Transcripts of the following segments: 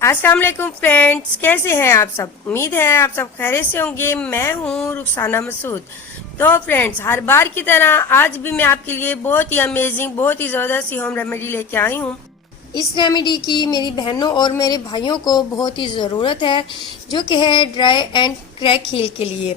अस्सलाम वालेकुम फ्रेंड्स, कैसे हैं आप सब। उम्मीद है आप सब खैरियत से होंगे। मैं हूं रुखसाना मसूद। तो फ्रेंड्स, हर बार की तरह आज भी मैं आपके लिए बहुत ही अमेजिंग, बहुत ही ज़बरदस्त होम रेमेडी लेके आई हूं। इस रेमेडी की मेरी बहनों और मेरे भाइयों को बहुत ही ज़रूरत है, जो कि है ड्राई एंड क्रैक हील के लिए।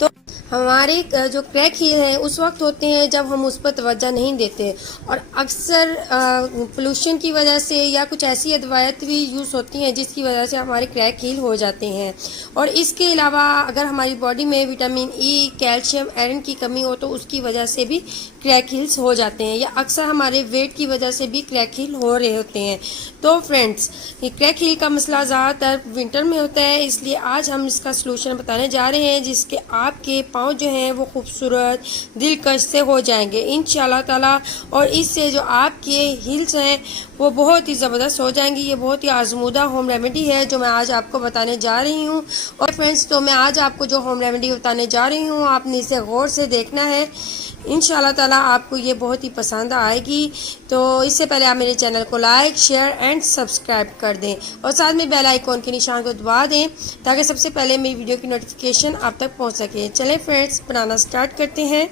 तो हमारे जो क्रैक हील है उस वक्त होते हैं जब हम उस पर तवज्जो नहीं देते, और अक्सर पोल्यूशन की वजह से या कुछ ऐसी अदवायत भी यूज़ होती हैं जिसकी वजह से हमारे क्रैक हील हो जाते हैं। और इसके अलावा अगर हमारी बॉडी में विटामिन ई, कैल्शियम, आयरन की कमी हो तो उसकी वजह से भी क्रैक हील्स हो जाते हैं, या अक्सर हमारे वेट की वजह से भी क्रैक हील हो रहे होते हैं। तो फ्रेंड्स, ये क्रैक हील का मसला ज़्यादातर विंटर में होता है, इसलिए आज हम इसका सलूशन बताने जा रहे हैं जिसके आपके पाँव जो हैं वो खूबसूरत, दिलकश से हो जाएंगे इंशाल्लाह ताला। और इससे जो आपके हील्स हैं वो बहुत ही ज़बरदस्त हो जाएंगी। ये बहुत ही आजमूदा होम रेमेडी है जो मैं आज आपको बताने जा रही हूँ। और फ्रेंड्स, तो मैं आज आपको जो होम रेमेडी बताने जा रही हूँ आपने इसे गौर से देखना है, इंशाल्लाह ताला आपको ये बहुत ही पसंद आएगी। तो इससे पहले आप मेरे चैनल को लाइक, शेयर एंड सब्सक्राइब कर दें, और साथ में बेल आइकॉन के निशान को दबा दें ताकि सबसे पहले मेरी वीडियो की नोटिफिकेशन आप तक पहुंच सके। चलें फ्रेंड्स, बनाना स्टार्ट करते हैं।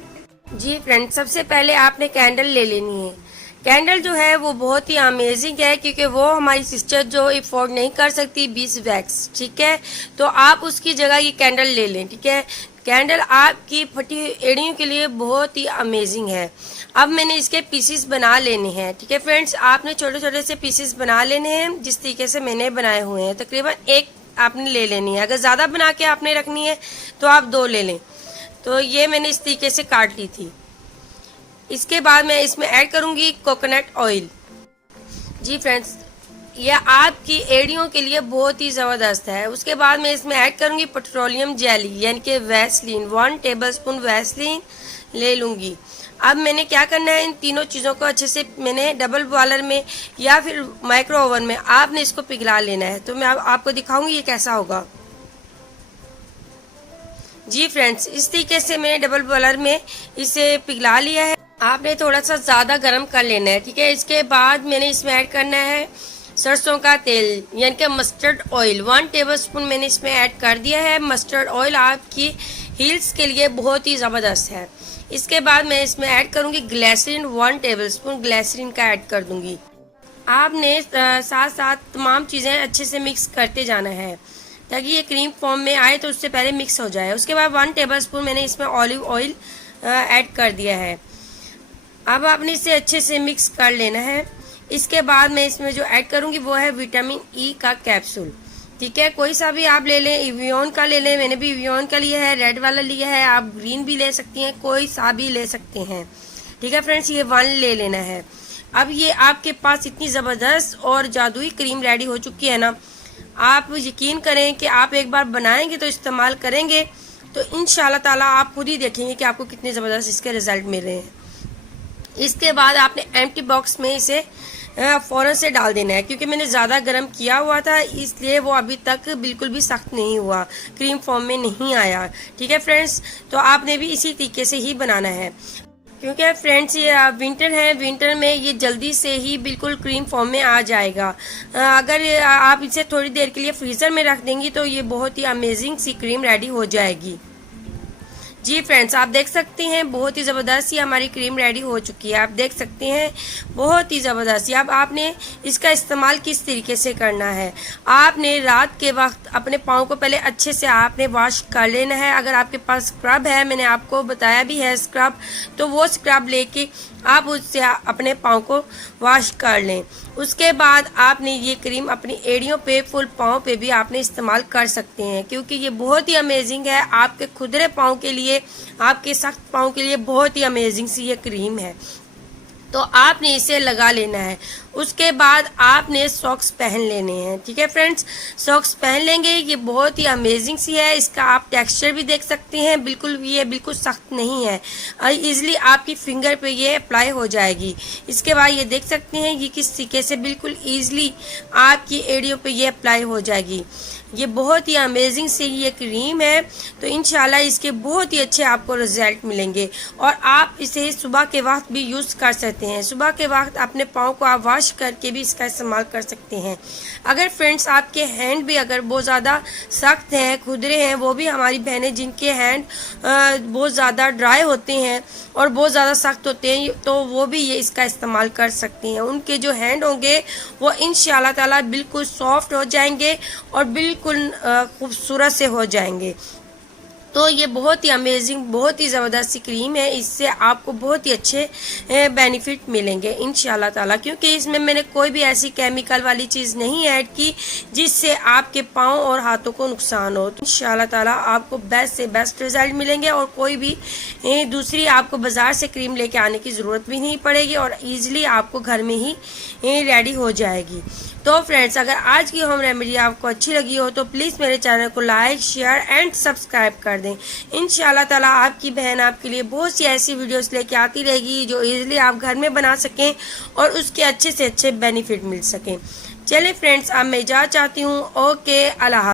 जी फ्रेंड्स, सबसे पहले आपने कैंडल ले लेनी है। कैंडल जो है वो बहुत ही अमेजिंग है, क्योंकि वो हमारी सिस्टर जो अफोर्ड नहीं कर सकती 20 वैक्स, ठीक है, तो आप उसकी जगह ये कैंडल ले लें, ठीक है। कैंडल आपकी फटी एड़ियों के लिए बहुत ही अमेजिंग है। अब मैंने इसके पीसेस बना लेने हैं, ठीक है फ्रेंड्स। आपने छोटे छोटे से पीसेस बना लेने हैं जिस तरीके से मैंने बनाए हुए हैं। तकरीबन एक आपने ले लेनी है। अगर ज़्यादा बना के आपने रखनी है तो आप 2 ले लें। तो ये मैंने इस तरीके से काट ली थी। इसके बाद मैं इसमें ऐड करूँगी कोकोनट ऑयल। जी फ्रेंड्स, यह आपकी एड़ियों के लिए बहुत ही ज़बरदस्त है। उसके बाद मैं इसमें ऐड करूँगी पेट्रोलियम जेली, यानी कि वैसलीन। 1 टेबलस्पून वैसलीन ले लूँगी। अब मैंने क्या करना है, इन तीनों चीज़ों को अच्छे से मैंने डबल बॉयलर में या फिर माइक्रो ओवन में आपने इसको पिघला लेना है। तो मैं आपको दिखाऊंगी ये कैसा होगा। जी फ्रेंड्स, इस तरीके से मैंने डबल बॉयलर में इसे पिघला लिया है। आपने थोड़ा सा ज़्यादा गर्म कर लेना है, ठीक है। इसके बाद मैंने इसमें ऐड करना है सरसों का तेल, यानी कि मस्टर्ड ऑयल। 1 टेबलस्पून मैंने इसमें ऐड कर दिया है। मस्टर्ड ऑयल आपकी हील्स के लिए बहुत ही ज़बरदस्त है। इसके बाद मैं इसमें ऐड करूँगी ग्लिसरीन। 1 टेबलस्पून ग्लिसरीन का ऐड कर दूँगी। आपने साथ साथ तमाम चीज़ें अच्छे से मिक्स करते जाना है ताकि ये क्रीम फॉर्म में आए, तो उससे पहले मिक्स हो जाए। उसके बाद 1 टेबलस्पून मैंने इसमें ऑलिव ऑयल ऐड कर दिया है। अब आपने इसे अच्छे से मिक्स कर लेना है। इसके बाद मैं इसमें जो ऐड करूँगी वो है विटामिन ई का कैप्सूल, ठीक है। कोई सा भी आप ले लें, एवियन का ले लें, मैंने भी एवियन का लिया है, रेड वाला लिया है। आप ग्रीन भी ले सकती हैं, कोई सा भी ले सकते हैं, ठीक है फ्रेंड्स। ये 1 ले लेना है। अब ये आपके पास इतनी ज़बरदस्त और जादुई क्रीम रेडी हो चुकी है ना, आप यकीन करें कि आप एक बार बनाएंगे तो इस्तेमाल करेंगे तो इंशाल्लाह ताला आप खुद ही देखेंगे कि आपको कितने ज़बरदस्त इसके रिजल्ट मिल रहे हैं। इसके बाद आपने एम्प्टी बॉक्स में इसे फ़ौरन से डाल देना है, क्योंकि मैंने ज़्यादा गर्म किया हुआ था इसलिए वो अभी तक बिल्कुल भी सख्त नहीं हुआ, क्रीम फॉर्म में नहीं आया, ठीक है फ्रेंड्स। तो आपने भी इसी तरीके से ही बनाना है, क्योंकि फ्रेंड्स ये विंटर है, विंटर में ये जल्दी से ही बिल्कुल क्रीम फॉर्म में आ जाएगा। अगर आप इसे थोड़ी देर के लिए फ्रीज़र में रख देंगी तो ये बहुत ही अमेजिंग सी क्रीम रेडी हो जाएगी। जी फ्रेंड्स, आप देख सकते हैं बहुत ही ज़बरदस्त ही हमारी क्रीम रेडी हो चुकी है। आप देख सकते हैं बहुत ही ज़बरदस्त। अब आपने इसका इस्तेमाल किस तरीके से करना है, आपने रात के वक्त अपने पाँव को पहले अच्छे से आपने वॉश कर लेना है। अगर आपके पास स्क्रब है, मैंने आपको बताया भी है स्क्रब, तो वो स्क्रब लेके आप उससे अपने पाँव को वॉश कर लें। उसके बाद आपने ये क्रीम अपनी एड़ियों पे, फुल पाँव पे भी आपने इस्तेमाल कर सकते हैं, क्योंकि ये बहुत ही अमेजिंग है आपके खुदरे पाँव के लिए, आपके सख्त पाँव के लिए बहुत ही अमेजिंग सी ये क्रीम है। तो आपने इसे लगा लेना है। उसके बाद आपने सॉक्स पहन लेने हैं, ठीक है फ्रेंड्स। सॉक्स पहन लेंगे, ये बहुत ही अमेजिंग सी है। इसका आप टेक्सचर भी देख सकते हैं, ये बिल्कुल सख्त नहीं है, इजीली आपकी फिंगर पे ये अप्लाई हो जाएगी। इसके बाद ये देख सकते हैं ये किस तरीके से बिल्कुल ईजिली आपकी एड़ियों पे ये अप्लाई हो जाएगी। ये बहुत ही अमेजिंग से ये क्रीम है। तो इंशाल्लाह इसके बहुत ही अच्छे आपको रिजल्ट मिलेंगे और आप इसे सुबह के वक्त भी यूज़ कर सकते हैं। सुबह के वक्त अपने पाँव को आप वॉश करके भी इसका इस्तेमाल कर सकते हैं। अगर फ्रेंड्स आपके हैंड भी अगर बहुत ज़्यादा सख्त हैं, खुदरे हैं, वो भी हमारी बहनें जिनके हैंड बहुत ज़्यादा ड्राई होते हैं और बहुत ज़्यादा सख्त होते हैं, तो वो भी ये इसका इस्तेमाल कर सकती हैं। उनके जो हैंड होंगे वो इंशाल्लाह ताला बिल्कुल सॉफ्ट हो जाएंगे और बिल्कुल खूबसूरत से हो जाएंगे। तो ये बहुत ही अमेजिंग, बहुत ही ज़बरदस्त क्रीम है। इससे आपको बहुत ही अच्छे बेनिफिट मिलेंगे इंशाल्लाह ताला, क्योंकि इसमें मैंने कोई भी ऐसी केमिकल वाली चीज़ नहीं ऐड की जिससे आपके पाँव और हाथों को नुकसान हो। तो इंशाल्लाह ताला आपको बेस्ट से बेस्ट रिजल्ट मिलेंगे और कोई भी दूसरी आपको बाज़ार से क्रीम लेके आने की ज़रूरत भी नहीं पड़ेगी और ईज़िली आपको घर में ही रेडी हो जाएगी। तो फ्रेंड्स, अगर आज की होम रेमेडी आपको अच्छी लगी हो तो प्लीज़ मेरे चैनल को लाइक, शेयर एंड सब्सक्राइब कर दें। इंशाल्लाह ताला आपकी बहन आपके लिए बहुत सी ऐसी वीडियोस लेके आती रहेगी जो इजीली आप घर में बना सकें और उसके अच्छे से अच्छे बेनिफिट मिल सकें। चलिए फ्रेंड्स, अब मैं इजाज़त चाहती हूँ। ओके, अल्लाह।